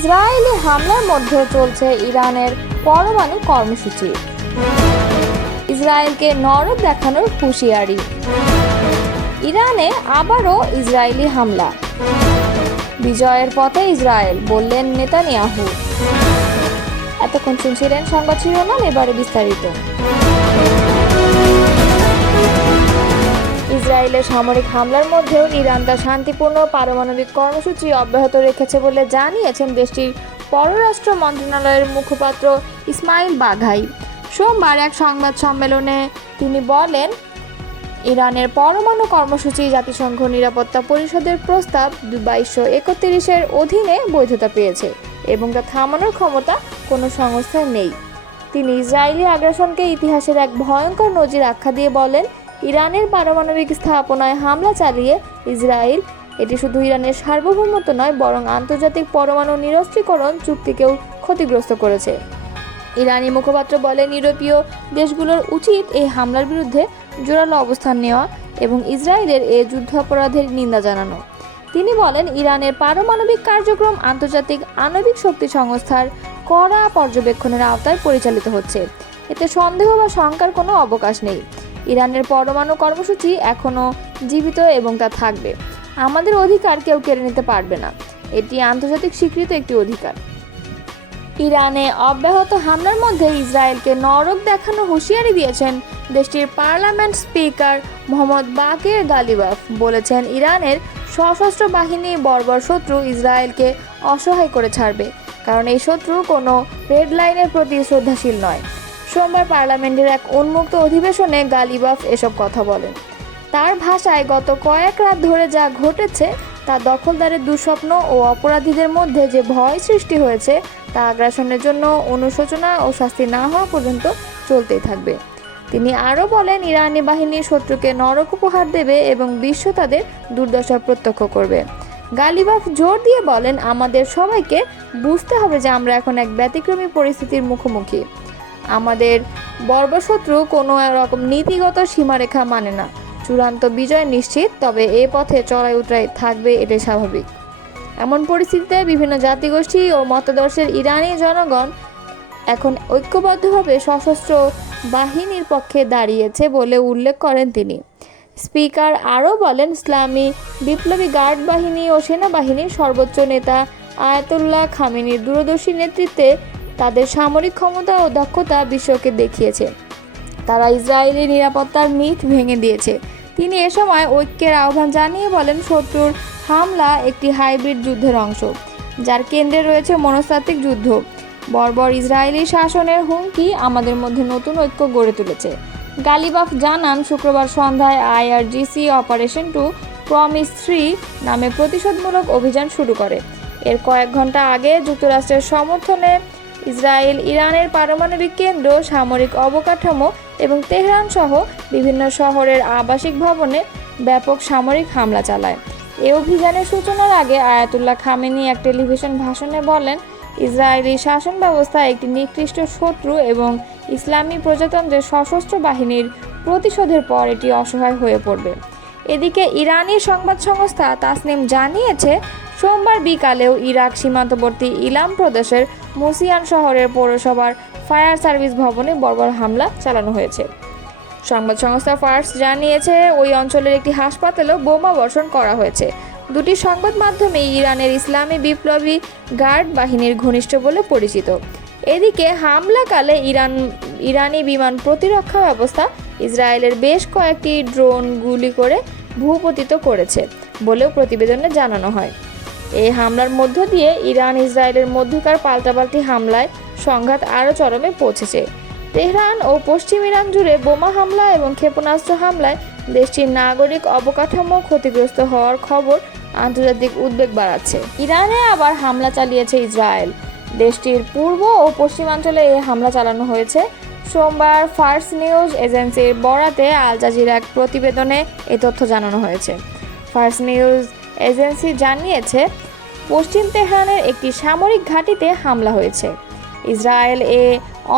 Israeli হামলার মধ্যে চলছে ইরানের পরমাণু কর্মসূচি। ইসরায়েলকে নরক দেখানোর হুঁশিয়ারি। ইরানে আবারও ইসরায়েলি হামলা। বিজয়ের পথে ইসরায়েল, বললেন নেতানিয়াহু। এতক্ষণ শুনছিলেন সংবাদ শিরোনাম, এবারে বিস্তারিত। ইসরায়েলের সামরিক হামলার মধ্যেও ইরান তার শান্তিপূর্ণ পারমাণবিক কর্মসূচি অব্যাহত রেখেছে বলে জানিয়েছেন দেশটির পররাষ্ট্র মন্ত্রণালয়ের মুখপাত্র ইসমাইল বাঘাই। সোমবার এক সংবাদ সম্মেলনে তিনি বলেন, ইরানের পরমাণু কর্মসূচি জাতিসংঘ নিরাপত্তা পরিষদের প্রস্তাব 2231-এর অধীনে বৈধতা পেয়েছে এবং তা থামানোর ক্ষমতা কোনো সংস্থার নেই। তিনি ইসরায়েলি আগ্রাসনকে ইতিহাসের এক ভয়ঙ্কর নজির আখ্যা দিয়ে বলেন, ইরানের পারমাণবিক স্থাপনায় হামলা চালিয়ে ইসরায়েল এটি শুধু ইরানের সার্বভৌমত্ব নয়, বরং আন্তর্জাতিক পরমাণু নিরস্ত্রীকরণ চুক্তিকেও ক্ষতিগ্রস্ত করেছে। ইরানি মুখপাত্র বলেন, ইউরোপীয় দেশগুলোর উচিত এই হামলার বিরুদ্ধে জোরালো অবস্থান নেওয়া এবং ইসরায়েলের এ যুদ্ধাপরাধের নিন্দা জানানো। তিনি বলেন, ইরানের পারমাণবিক কার্যক্রম আন্তর্জাতিক আণবিক শক্তি সংস্থার কড়া পর্যবেক্ষণের আওতায় পরিচালিত হচ্ছে। এতে সন্দেহ বা শঙ্কার কোনো অবকাশ নেই। ইরানের পরমাণু কর্মসূচি এখনও জীবিত এবং তা থাকবে। আমাদের অধিকার কেউ কেড়ে নিতে পারবে না। এটি আন্তর্জাতিক স্বীকৃত একটি অধিকার। ইরানে অব্যাহত হামলার মধ্যে ইসরায়েলকে নরক দেখানো হুঁশিয়ারি দিয়েছেন দেশটির পার্লামেন্ট স্পিকার মোহাম্মদ বাকের গালিবাফ। বলেছেন, ইরানের সশস্ত্র বাহিনী বর্বর শত্রু ইসরায়েলকে অসহায় করে ছাড়বে, কারণ এই শত্রু কোনো রেড লাইনের প্রতি শ্রদ্ধাশীল নয়। সোমবার পার্লামেন্টের এক উন্মুক্ত অধিবেশনে গালিবাফ এসব কথা বলেন। তার ভাষায়, গত কয়েক রাত ধরে যা ঘটেছে তা দখলদারের দুঃস্বপ্ন ও অপরাধীদের মধ্যে যে ভয় সৃষ্টি হয়েছে তা আগ্রাসনের জন্য অনুশোচনা ও শাস্তি না হওয়া পর্যন্ত চলতেই থাকবে। তিনি আরও বলেন, ইরানি বাহিনী শত্রুকে নরক উপহার দেবে এবং বিশ্ব তাদের দুর্দশা প্রত্যক্ষ করবে। গালিবাফ জোর দিয়ে বলেন, আমাদের সবাইকে বুঝতে হবে যে আমরা এখন এক ব্যতিক্রমী পরিস্থিতির মুখোমুখি। আমাদের বর্বর শত্রু কোনো রকম নীতিগত সীমারেখা মানে না। চূড়ান্ত বিজয় নিশ্চিত, তবে এ পথে চড়াই উতরাই থাকবে, এটাই স্বাভাবিক। এমন পরিস্থিতিতে বিভিন্ন জাতিগোষ্ঠী ও মতাদর্শের ইরানি জনগণ এখন ঐক্যবদ্ধভাবে সশস্ত্র বাহিনীর পক্ষে দাঁড়িয়েছে বলে উল্লেখ করেন তিনি। স্পিকার আরও বলেন, ইসলামী বিপ্লবী গার্ড বাহিনী ও সেনাবাহিনীর সর্বোচ্চ নেতা আয়াতুল্লাহ খামেনির দূরদর্শী নেতৃত্বে তাদের সামরিক ক্ষমতা ও দক্ষতা বিশ্বকে দেখিয়েছে। তারা ইসরায়েলি নিরাপত্তার মিথ ভেঙে দিয়েছে। তিনি এ সময় ঐক্যের আহ্বান জানিয়ে বলেন, শত্রুর হামলা একটি হাইব্রিড যুদ্ধের অংশ, যার কেন্দ্রে রয়েছে মনস্তাত্ত্বিক যুদ্ধ। বর্বর ইসরায়েলি শাসনের হুমকি আমাদের মধ্যে নতুন ঐক্য গড়ে তুলেছে। গালিবাফ জানান, শুক্রবার সন্ধ্যায় IRGC অপারেশন 2 প্রমিস 3 নামে প্রতিশোধমূলক অভিযান শুরু করে। এর কয়েক ঘন্টা আগে যুক্তরাষ্ট্রের সমর্থনে ইসরায়েল ইরানের পারমাণবিক কেন্দ্র, সামরিক অবকাঠামো এবং তেহরান সহ বিভিন্ন শহরের আবাসিক ভবনে ব্যাপক সামরিক হামলা চালায়। এই অভিযানের সূচনার আগে আয়াতুল্লাহ খামেনি এক টেলিভিশন ভাষণে বলেন, ইসরায়েলি শাসন ব্যবস্থা একটি নিকৃষ্ট শত্রু এবং ইসলামী প্রজাতন্ত্রের সশস্ত্র বাহিনীর প্রতিশোধের পর এটি অসহায় হয়ে পড়বে। এদিকে ইরানি সংবাদ সংস্থা তাসনিম জানিয়েছে, সোমবার বিকালেও ইরাক সীমান্তবর্তী ইলাম প্রদেশের মুসিয়ান শহরের পৌরসভার ফায়ার সার্ভিস ভবনে বর্বর হামলা চালানো হয়েছে। সংবাদ সংস্থা ফার্স জানিয়েছে, ওই অঞ্চলের একটি হাসপাতালেও বোমা বর্ষণ করা হয়েছে। দুটি সংবাদ মাধ্যমে ইরানের ইসলামী বিপ্লবী গার্ড বাহিনীর ঘনিষ্ঠ বলে পরিচিত। এদিকে হামলাকালে ইরানি বিমান প্রতিরক্ষা ব্যবস্থা ইসরায়েলের বেশ কয়েকটি ড্রোন গুলি করে ভূপতিত করেছে বলেও প্রতিবেদনে জানানো হয়। এই হামলার মধ্য দিয়ে ইরান ইসরায়েলের মধ্যকার পাল্টাপাল্টি হামলায় সংঘাত আরও চরমে পৌঁছেছে। তেহরান ও পশ্চিম ইরান জুড়ে বোমা হামলা এবং ক্ষেপণাস্ত্র হামলায় দেশটির নাগরিক অবকাঠামো ক্ষতিগ্রস্ত হওয়ার খবর আন্তর্জাতিক উদ্বেগ বাড়াচ্ছে। ইরানে আবার হামলা চালিয়েছে ইসরায়েল। দেশটির পূর্ব ও পশ্চিমাঞ্চলে এই হামলা চালানো হয়েছে। সোমবার ফার্স নিউজ এজেন্সির বরাতে আল জাজিরা এক প্রতিবেদনে এই তথ্য জানানো হয়েছে। ফার্স নিউজ এজেন্সি জানিয়েছে, পশ্চিম তেহরানের একটি সামরিক ঘাঁটিতে হামলা হয়েছে। ইসরায়েল এ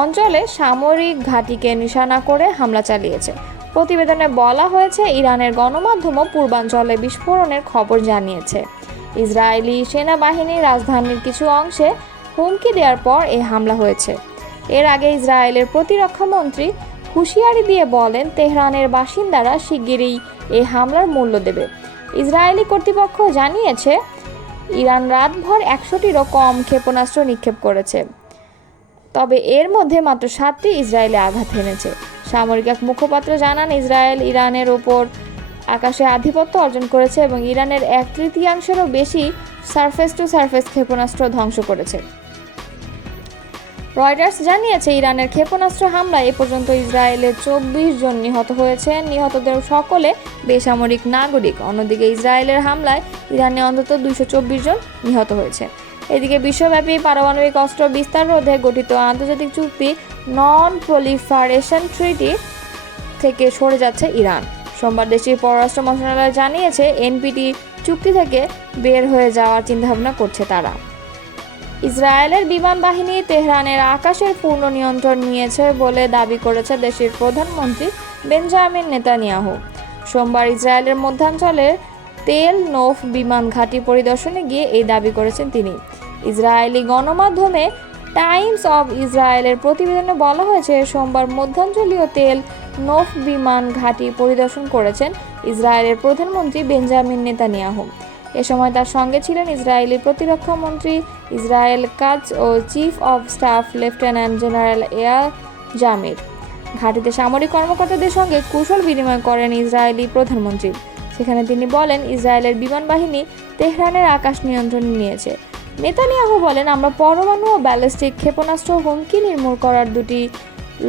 অঞ্চলে সামরিক ঘাঁটিকে নিশানা করে হামলা চালিয়েছে। প্রতিবেদনে বলা হয়েছে, ইরানের গণমাধ্যমও পূর্বাঞ্চলে বিস্ফোরণের খবর জানিয়েছে। ইসরায়েলি সেনাবাহিনীর রাজধানীর কিছু অংশে হুমকি দেওয়ার পর এই হামলা হয়েছে। এর আগে ইসরায়েলের প্রতিরক্ষা মন্ত্রী হুঁশিয়ারি দিয়ে বলেন, তেহরানের বাসিন্দারা শিগগিরই এই হামলার মূল্য দেবে। ইসরায়েলি কর্তৃপক্ষ জানিয়েছে, ইরান রাতভর 100টিরও কম ক্ষেপণাস্ত্র নিক্ষেপ করেছে, তবে এর মধ্যে মাত্র 7টি ইসরায়েলে আঘাত হেনেছে। সামরিক এক মুখপাত্র জানান, ইসরায়েল ইরানের ওপর আকাশে আধিপত্য অর্জন করেছে এবং ইরানের 1/3-এরও বেশি সারফেস টু সারফেস ক্ষেপণাস্ত্র ধ্বংস করেছে। রয়টার্স জানিয়েছে, ইরানের ক্ষেপণাস্ত্র হামলায় এ পর্যন্ত ইসরায়েলের 24 জন নিহত হয়েছেন। নিহতদের সকলে বেসামরিক নাগরিক। অন্যদিকে ইসরায়েলের হামলায় ইরানে অন্তত 224 জন নিহত হয়েছে। এদিকে বিশ্বব্যাপী পারমাণবিক অস্ত্র বিস্তার রোধে গঠিত আন্তর্জাতিক চুক্তি নন প্রলিফারেশন ট্রিটি থেকে সরে যাচ্ছে ইরান। সোমবার দেশটির পররাষ্ট্র মন্ত্রণালয় জানিয়েছে, এনপিটি চুক্তি থেকে বের হয়ে যাওয়ার চিন্তাভাবনা করছে তারা। ইসরায়েলের বিমান বাহিনী তেহরানের আকাশের পূর্ণ নিয়ন্ত্রণ নিয়েছে বলে দাবি করেছে দেশটির প্রধানমন্ত্রী বেঞ্জামিন নেতানিয়াহু। সোমবার ইসরায়েলের মধ্যাঞ্চলের তেল নৌফ বিমান ঘাঁটি পরিদর্শনে গিয়ে এই দাবি করেছেন তিনি। ইসরায়েলি গণমাধ্যমে টাইমস অব ইসরায়েলের প্রতিবেদনে বলা হয়েছে, সোমবার মধ্যাঞ্চলীয় তেল নৌফ বিমান ঘাঁটি পরিদর্শন করেছেন ইসরায়েলের প্রধানমন্ত্রী বেঞ্জামিন নেতানিয়াহু। এ সময় তার সঙ্গে ছিলেন ইসরায়েলি প্রতিরক্ষা মন্ত্রী ইসরায়েল কাটজ ও chief of staff lieutenant general Eyal Zamir. ঘাঁটিতে সামরিক কর্মকর্তাদের সঙ্গে কুশল বিনিময় করেন ইসরায়েলি প্রধানমন্ত্রী। সেখানে তিনি বলেন, ইসরায়েলের বিমান বাহিনী তেহরানের আকাশ নিয়ন্ত্রণ নিয়েছে। নেতানিয়াহু বলেন, আমরা পরমাণু ও ব্যালিস্টিক ক্ষেপণাস্ত্র হুমকি নির্মূল করার দুটি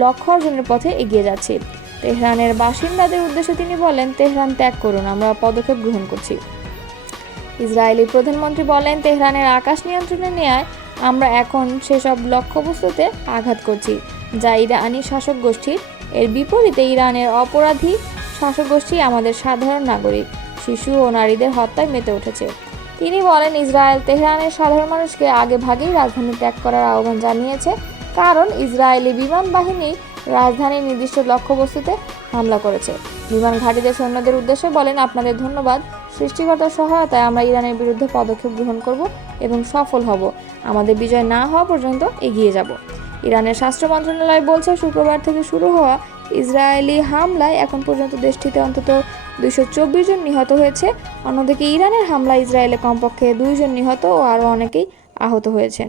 লক্ষ্য অর্জনের পথে এগিয়ে যাচ্ছি। তেহরানের বাসিন্দাদের উদ্দেশ্যে তিনি বলেন, তেহরান ত্যাগ করুন, আমরা পদক্ষেপ গ্রহণ করছি। ইসরায়েলি প্রধানমন্ত্রী বলেন, তেহরানের আকাশ নিয়ন্ত্রণে নেয়ায় আমরা এখন সেসব লক্ষ্যবস্তুতে আঘাত করছি যা ইরানি শাসক গোষ্ঠীর। এর বিপরীতে ইরানের অপরাধী শাসক গোষ্ঠী আমাদের সাধারণ নাগরিক, শিশু ও নারীদের হত্যায় মেতে উঠেছে। তিনি বলেন, ইসরায়েল তেহরানের সাধারণ মানুষকে আগে ভাগেই রাজধানী ত্যাগ করার আহ্বান জানিয়েছে, কারণ ইসরায়েলি বিমান বাহিনী রাজধানীর নির্দিষ্ট লক্ষ্যবস্তুতে হামলা করেছে। বিমান ঘাঁটিতে সৈন্যদের উদ্দেশ্যে বলেন, আপনাদের ধন্যবাদ। সৃষ্টিকর্তার সহায়তায় আমরা ইরানের বিরুদ্ধে পদক্ষেপ গ্রহণ করব এবং সফল হব। আমাদের বিজয় না হওয়া পর্যন্ত এগিয়ে যাব। ইরানের স্বাস্থ্য মন্ত্রণালয় বলছে, শুক্রবার থেকে শুরু হওয়া ইসরায়েলি হামলায় এখন পর্যন্ত দেশটিতে অন্তত 224 জন নিহত হয়েছে। অন্যদিকে ইরানের হামলায় ইসরায়েলে কমপক্ষে 2 জন নিহত ও আরও অনেকেই আহত হয়েছেন।